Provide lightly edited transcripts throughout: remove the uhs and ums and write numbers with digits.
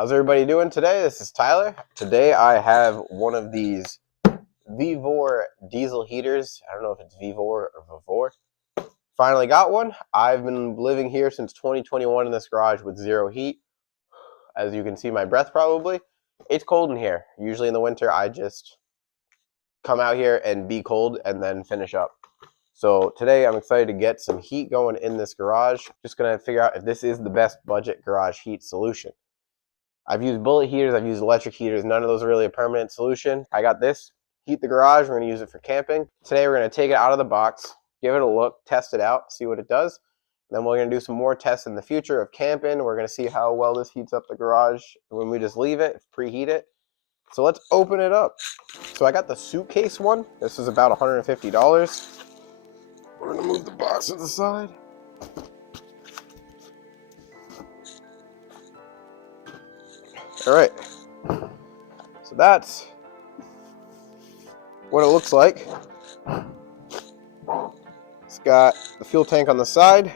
How's everybody doing today? This is Tyler. Today I have one of these Vevor diesel heaters. I don't know if it's Vevor or Vevor. Finally got one. I've been living here since 2021 in this garage with zero heat. As you can see my breath probably. It's cold in here. Usually in the winter I just come out here and be cold and then finish up. So today I'm excited to get some heat going in this garage. Just gonna figure out if this is the best budget garage heat solution. I've used bullet heaters, I've used electric heaters, none of those are really a permanent solution. I got this, heat the garage, we're gonna use it for camping. Today we're gonna take it out of the box, give it a look, test it out, see what it does. Then we're gonna do some more tests in the future of camping. We're gonna see how well this heats up the garage when we just leave it, preheat it. So let's open it up. So I got the suitcase one. This is about $150. We're gonna move the box to the side. All right, so that's what it looks like. It's got the fuel tank on the side,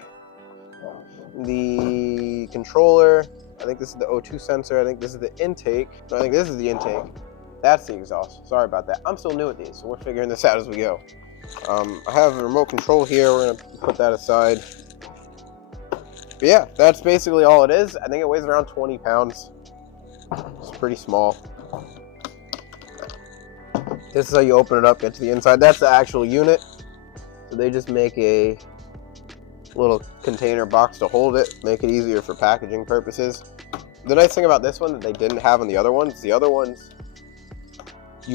the controller. I think this is the O2 sensor. I think this is the intake. No, I think this is the intake. That's the exhaust. Sorry about that. I'm still new at these, so we're figuring this out as we go. I have a remote control here. We're gonna put that aside. But yeah, that's basically all it is. I think it weighs around 20 pounds. It's pretty small. This is how you open it up, get to the inside. That's the actual unit. So they just make a little container box to hold it, make it easier for packaging purposes. The nice thing about this one that they didn't have on the other ones, you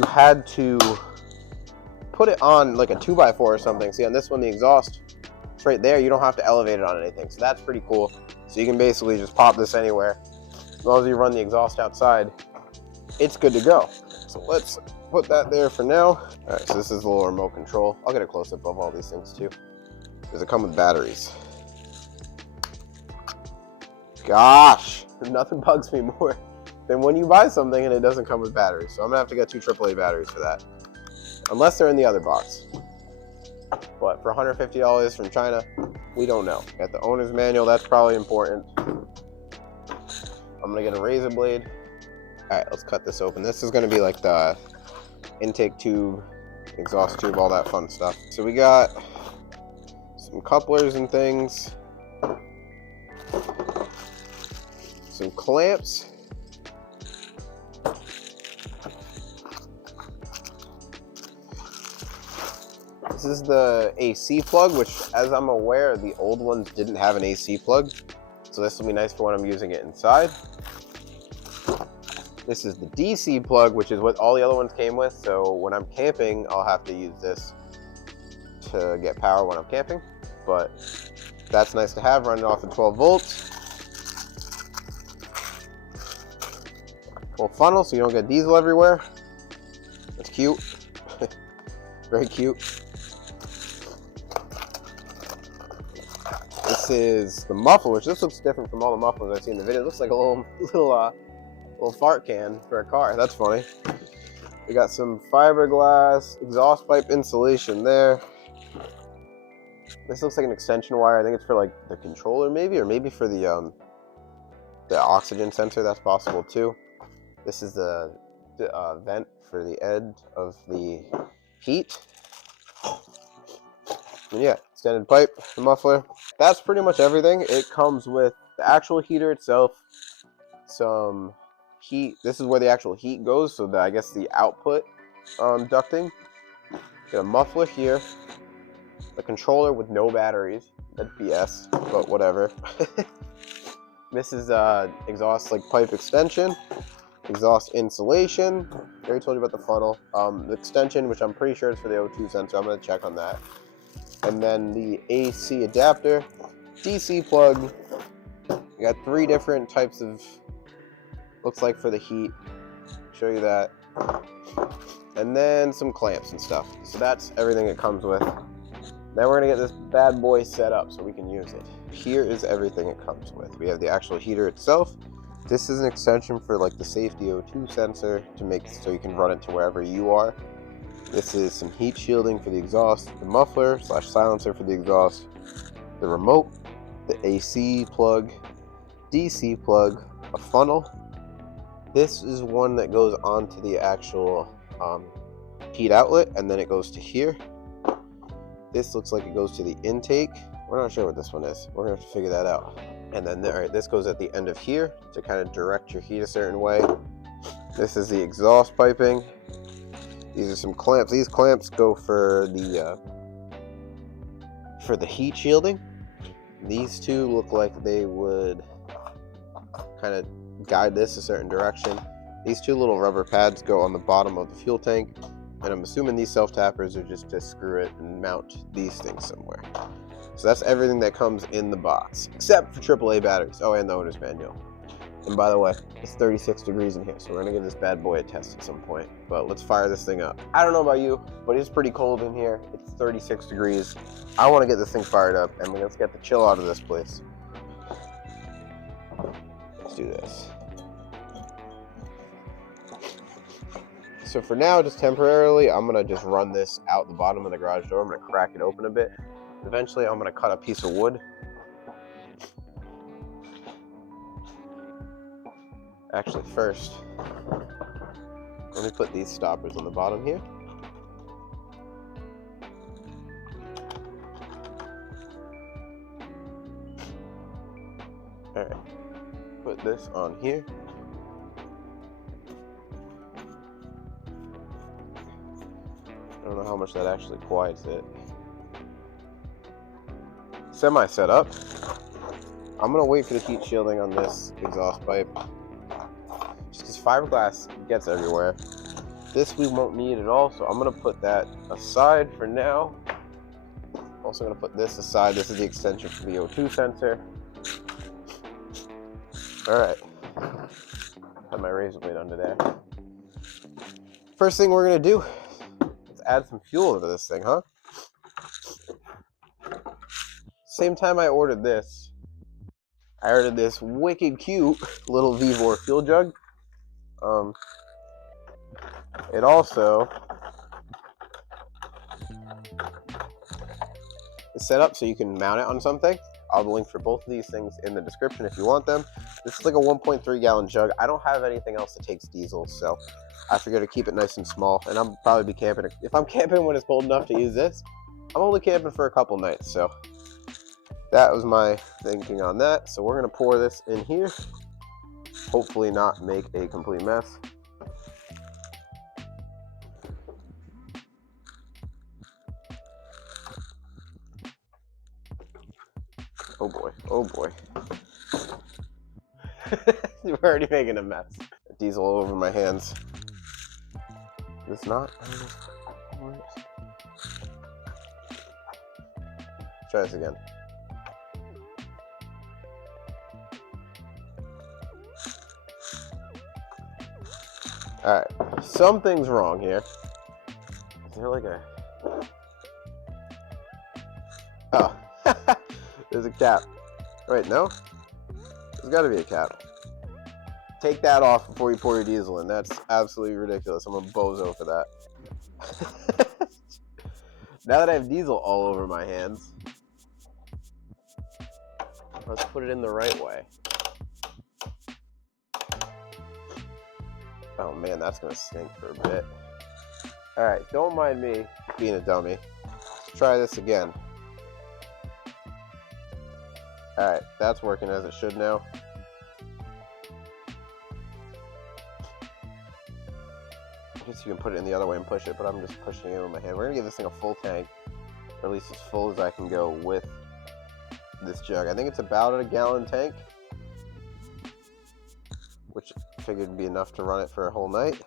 had to put it on like a 2x4 or something. See, on this one, the exhaust, it's right there. You don't have to elevate it on anything. So that's pretty cool. So you can basically just pop this anywhere. As long as you run the exhaust outside, it's good to go. So let's put that there for now. All right, so this is a little remote control. I'll get a close up of all these things too. Does it come with batteries? Gosh, nothing bugs me more than when you buy something and it doesn't come with batteries. So I'm gonna have to get 2 AAA batteries for that. Unless they're in the other box. But for $150 from China, we don't know. Got the owner's manual, that's probably important. I'm gonna get a razor blade. All right, let's cut this open. This is gonna be like the intake tube, exhaust tube, all that fun stuff. So we got some couplers and things, some clamps, this is the AC plug, which as I'm aware, the old ones didn't have an AC plug. So this will be nice for when I'm using it inside. This is the DC plug, which is what all the other ones came with. So when I'm camping, I'll have to use this to get power when I'm camping. But that's nice to have, running off of 12 volts. Little funnel so you don't get diesel everywhere. That's cute. Very cute. This is the muffler, which this looks different from all the mufflers I've seen in the video. It looks like a little fart can for a car. That's funny. We got some fiberglass exhaust pipe insulation there. This looks like an extension wire. I think it's for like the controller maybe, or maybe for the oxygen sensor. That's possible too. This is the vent for the end of the heat. And yeah, extended pipe, the muffler. That's pretty much everything. It comes with the actual heater itself, some heat. This is where the actual heat goes, so that I guess the output ducting. Got a muffler here, a controller with no batteries. That's BS, but whatever. This is exhaust like pipe extension, exhaust insulation. I already told you about the funnel. The extension, which I'm pretty sure is for the O2 sensor. I'm gonna check on that. And then the AC adapter, DC plug. We got 3 different types of, looks like for the heat. Show you that. And then some clamps and stuff. So that's everything it comes with. Then we're gonna get this bad boy set up so we can use it. Here is everything it comes with. We have the actual heater itself. This is an extension for like the safety O2 sensor to make it so you can run it to wherever you are. This is some heat shielding for the exhaust, the muffler / silencer for the exhaust, the remote, the AC plug, DC plug, a funnel, This is one that goes onto the actual heat outlet, and then it goes to here. This looks like it goes to the intake. We're not sure what this one is. We're gonna have to figure that out. And then this goes at the end of here to kind of direct your heat a certain way. This is the exhaust piping. These are some clamps. These clamps go for the heat shielding. These two look like they would kind of guide this a certain direction. These two little rubber pads go on the bottom of the fuel tank, and I'm assuming these self-tappers are just to screw it and mount these things somewhere. So that's everything that comes in the box, except for AAA batteries. Oh, and the owner's manual. And by the way, it's 36 degrees in here, so we're gonna give this bad boy a test at some point. But let's fire this thing up. I don't know about you, but it's pretty cold in here. It's 36 degrees. I wanna get this thing fired up, and let's get the chill out of this place. Let's do this. So for now, just temporarily, I'm gonna just run this out the bottom of the garage door. I'm gonna crack it open a bit. Eventually, I'm gonna cut a piece of wood. Actually, first, let me put these stoppers on the bottom here. All right, put this on here. I don't know how much that actually quiets it. Semi set up. I'm gonna wait for the heat shielding on this exhaust pipe, just because fiberglass gets everywhere. This we won't need at all, so I'm gonna put that aside for now. Also gonna put this aside. This is the extension for the O2 sensor. All right, have my razor blade under there. First thing we're gonna do, let's add some fuel into this thing, huh? Same time I ordered this wicked cute little Vevor fuel jug. It also is set up so you can mount it on something. I'll have a link for both of these things in the description if you want them. This is like a 1.3 gallon jug. I don't have anything else that takes diesel, so I figured to keep it nice and small. And I'll probably be camping. If I'm camping when it's cold enough to use this, I'm only camping for a couple nights, so that was my thinking on that. So we're gonna pour this in here. Hopefully not make a complete mess. Oh boy, oh boy. We're already making a mess. Diesel all over my hands. Is this not? Try this again. Alright, something's wrong here. Is there like a... Oh, there's a cap. Wait, no? There's gotta be a cap. Take that off before you pour your diesel in. That's absolutely ridiculous. I'm a bozo for that. Now that I have diesel all over my hands, let's put it in the right way. Oh man, that's gonna stink for a bit. Alright, don't mind me being a dummy. Let's try this again. Alright, that's working as it should now. I guess you can put it in the other way and push it, but I'm just pushing it with my hand. We're gonna give this thing a full tank, or at least as full as I can go with this jug. I think it's about a gallon tank, which I figured would be enough to run it for a whole night.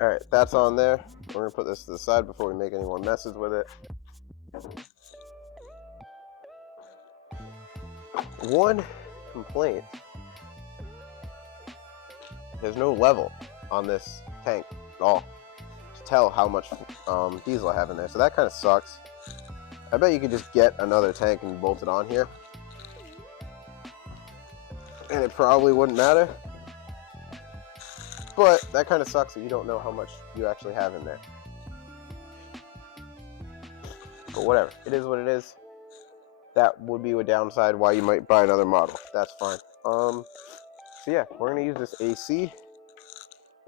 Alright, that's on there. We're gonna put this to the side before we make any more messes with it. One complaint: there's no level on this tank at all to tell how much diesel I have in there, so that kind of sucks. I bet you could just get another tank and bolt it on here, and it probably wouldn't matter. But that kind of sucks that you don't know how much you actually have in there. But whatever, it is what it is. That would be a downside why you might buy another model. That's fine. So So yeah, we're gonna use this AC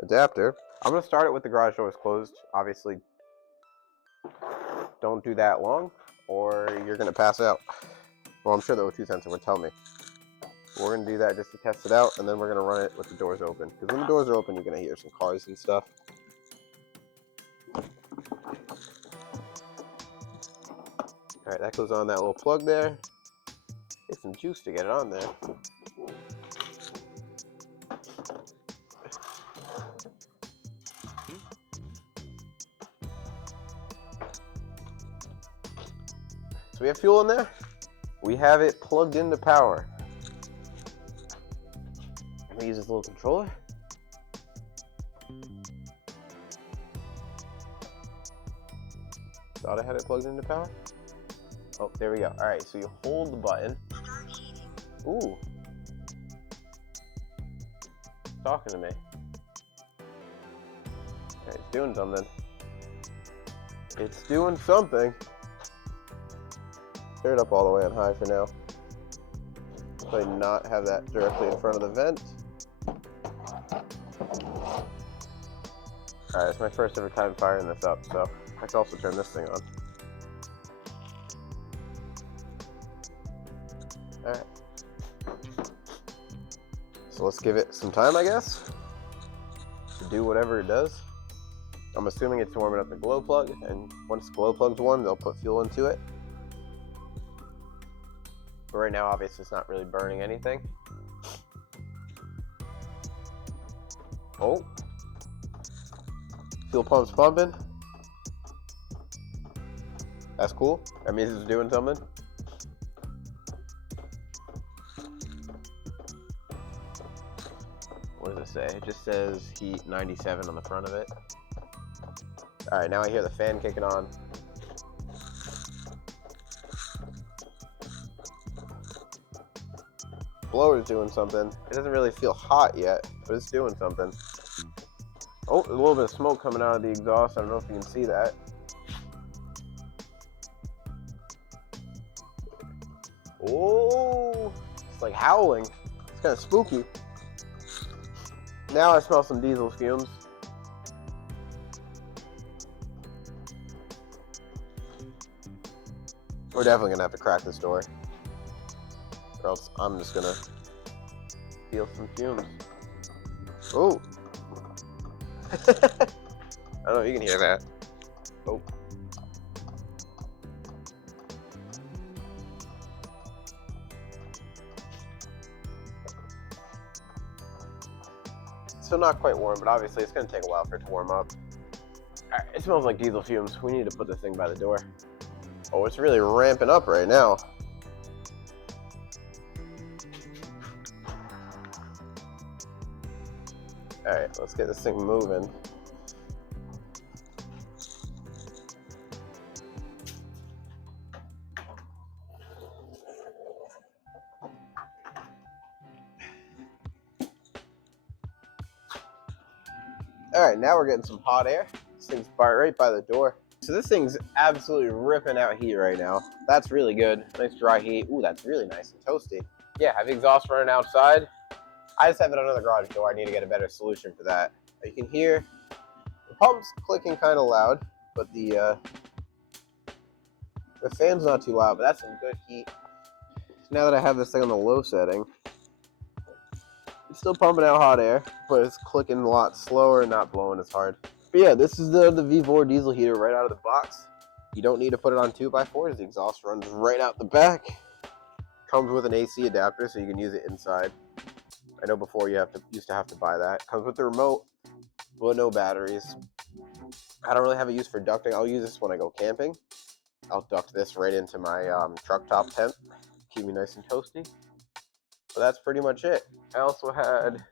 adapter. I'm gonna start it with the garage doors closed. Obviously, don't do that long or you're gonna pass out. Well, I'm sure the O2 sensor would tell me. We're gonna do that just to test it out, and then we're gonna run it with the doors open. Because when the doors are open, you're gonna hear some cars and stuff. All right, that goes on that little plug there. Get some juice to get it on there. So we have fuel in there. We have it plugged into power. I'm gonna use this little controller. Thought I had it plugged into power. Oh, there we go. All right, so you hold the button. Ooh. Talking to me. All right, it's doing something. It's doing something. Turn it up all the way on high for now. Probably not have that directly in front of the vent. All right, it's my first ever time firing this up, so I can also turn this thing on. All right. So let's give it some time, I guess, to do whatever it does. I'm assuming it's warming up the glow plug, and once the glow plug's warm, they'll put fuel into it. But right now, obviously, it's not really burning anything. Oh. Fuel pump's pumping. That's cool. That means it's doing something. What does it say? It just says heat 97 on the front of it. All right, now I hear the fan kicking on. Blower's doing something. It doesn't really feel hot yet, but it's doing something. Oh, a little bit of smoke coming out of the exhaust. I don't know if you can see that. Oh, it's like howling. It's kind of spooky. Now I smell some diesel fumes. We're definitely gonna have to crack this door, or else I'm just gonna feel some fumes. Oh. I don't know if you can hear that. Oh. Still not quite warm, but obviously it's going to take a while for it to warm up. Alright, it smells like diesel fumes. We need to put this thing by the door. Oh, it's really ramping up right now. Alright, let's get this thing moving. Alright, now we're getting some hot air. This thing's right by the door. So this thing's absolutely ripping out heat right now. That's really good. Nice dry heat. Ooh, that's really nice and toasty. Yeah, have the exhaust running outside. I just have it under the garage door. I need to get a better solution for that. You can hear the pump's clicking kind of loud, but the fan's not too loud, but that's some good heat. Now that I have this thing on the low setting, it's still pumping out hot air, but it's clicking a lot slower and not blowing as hard. But yeah, this is the Vevor diesel heater right out of the box. You don't need to put it on 2x4s. The exhaust runs right out the back. Comes with an AC adapter, so you can use it inside. I know before you used to have to buy that. Comes with the remote, but no batteries. I don't really have a use for ducting. I'll use this when I go camping. I'll duct this right into my truck top tent. Keep me nice and toasty. But that's pretty much it. I also had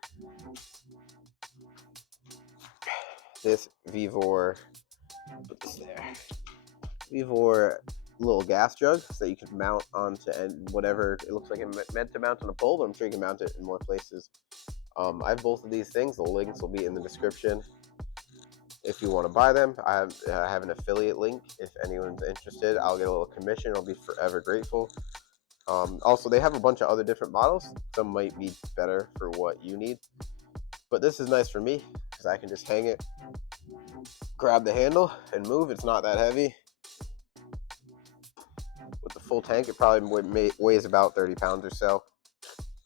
this Vevor, put this there, Vevor little gas jug that you could mount onto and whatever. It looks like it's meant to mount on a pole, but I'm sure you can mount it in more places. I have both of these things. The links will be in the description if you want to buy them. I have an affiliate link if anyone's interested. I'll get a little commission. I'll be forever grateful. Also, they have a bunch of other different models. Some might be better for what you need. But this is nice for me because I can just hang it, grab the handle, and move. It's not that heavy. With the full tank, it probably weighs about 30 pounds or so.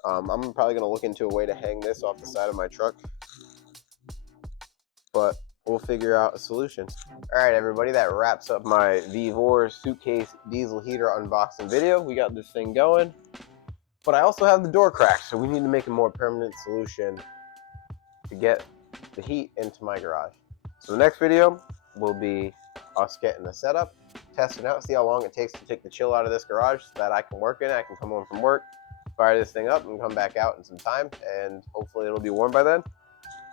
I'm probably going to look into a way to hang this off the side of my truck, but we'll figure out a solution. All right, everybody, that wraps up my Vevor Suitcase diesel heater unboxing video. We got this thing going, but I also have the door cracked, so we need to make a more permanent solution to get the heat into my garage. So the next video will be us getting the setup, testing out, see how long it takes to take the chill out of this garage so that I can work in it. I can come home from work, fire this thing up, and come back out in some time, and hopefully it'll be warm by then.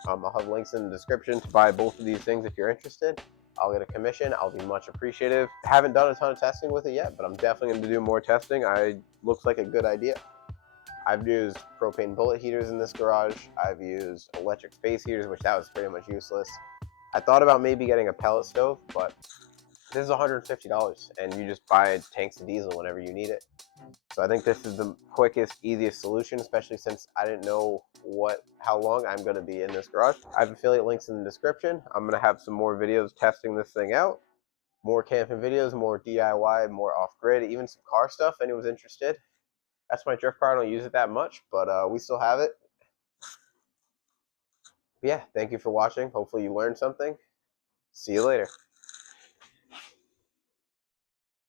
I'll have links in the description to buy both of these things if you're interested. I'll get a commission. I'll be much appreciative. I haven't done a ton of testing with it yet, but I'm definitely going to do more testing. Looks like a good idea. I've used propane bullet heaters in this garage. I've used electric space heaters, which that was pretty much useless. I thought about maybe getting a pellet stove, but this is $150, and you just buy tanks of diesel whenever you need it. So I think this is the quickest, easiest solution, especially since I didn't know how long I'm going to be in this garage. I have affiliate links in the description. I'm going to have some more videos testing this thing out. More camping videos, more DIY, more off-grid, even some car stuff if anyone's interested. That's my drift car. I don't use it that much, but we still have it. But yeah, thank you for watching. Hopefully you learned something. See you later.